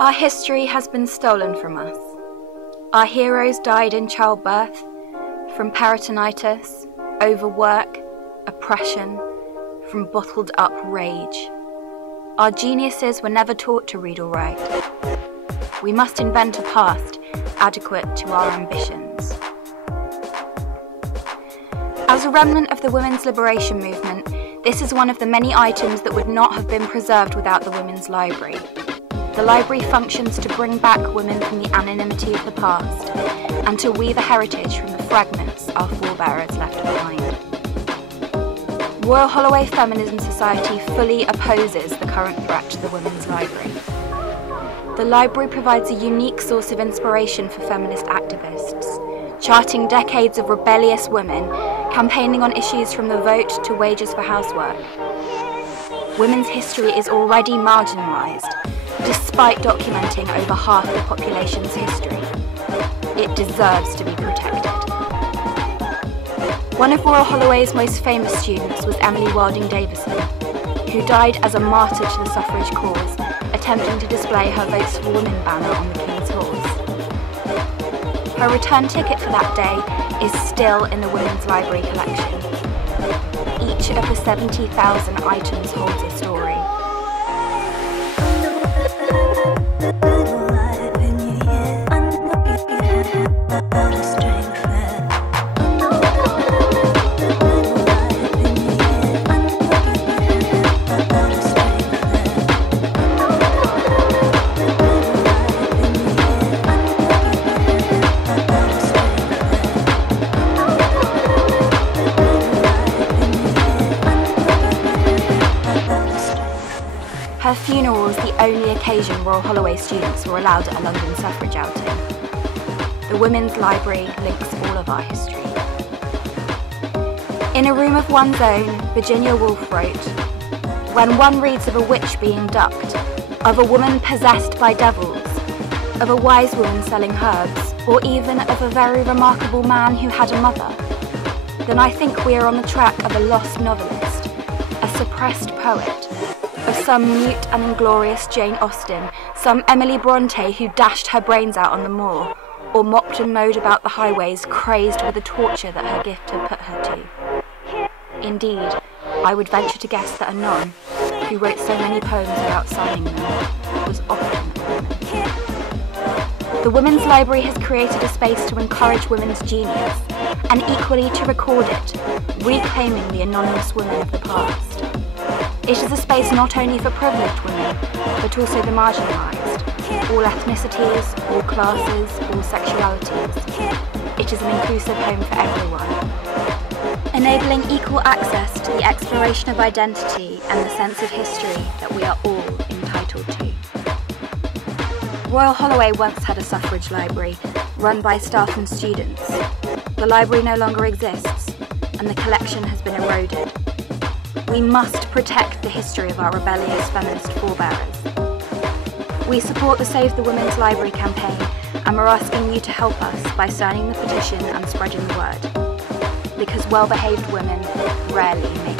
Our history has been stolen from us. Our heroes died in childbirth, from peritonitis, overwork, oppression, from bottled up rage. Our geniuses were never taught to read or write. We must invent a past adequate to our ambitions. As a remnant of the women's liberation movement, this is one of the many items that would not have been preserved without the Women's Library. The library functions to bring back women from the anonymity of the past and to weave a heritage from the fragments our forebearers left behind. Royal Holloway Feminism Society fully opposes the current threat to the Women's Library. The library provides a unique source of inspiration for feminist activists, charting decades of rebellious women campaigning on issues from the vote to wages for housework. Women's history is already marginalised, despite documenting over half the population's history. It deserves to be protected. One of Royal Holloway's most famous students was Emily Wilding Davison, who died as a martyr to the suffrage cause, attempting to display her Votes for Women banner on the King's Horse. Her return ticket for that day is still in the Women's Library collection. Each of the 70,000 items holds a story. Her funeral was the only occasion Royal Holloway students were allowed at a London suffrage outing. The Women's Library links all of our history. In A Room of One's Own, Virginia Woolf wrote, "When one reads of a witch being ducked, of a woman possessed by devils, of a wise woman selling herbs, or even of a very remarkable man who had a mother, then I think we are on the track of a lost novelist, a suppressed poet, of some mute and inglorious Jane Austen, some Emily Bronte who dashed her brains out on the moor, or mopped and mowed about the highways crazed with the torture that her gift had put her to. Indeed, I would venture to guess that a nun, who wrote so many poems without signing them, was often a woman." The Women's Library has created a space to encourage women's genius, and equally to record it, reclaiming the anonymous women of the past. It is a space not only for privileged women, but also the marginalised, all ethnicities, all classes, all sexualities. It is an inclusive home for everyone, enabling equal access to the exploration of identity and the sense of history that we are all entitled to. Royal Holloway once had a suffrage library, run by staff and students. The library no longer exists, and the collection has been eroded. We must protect the history of our rebellious feminist forebearers. We support the Save the Women's Library campaign, and we're asking you to help us by signing the petition and spreading the word. Because well-behaved women rarely make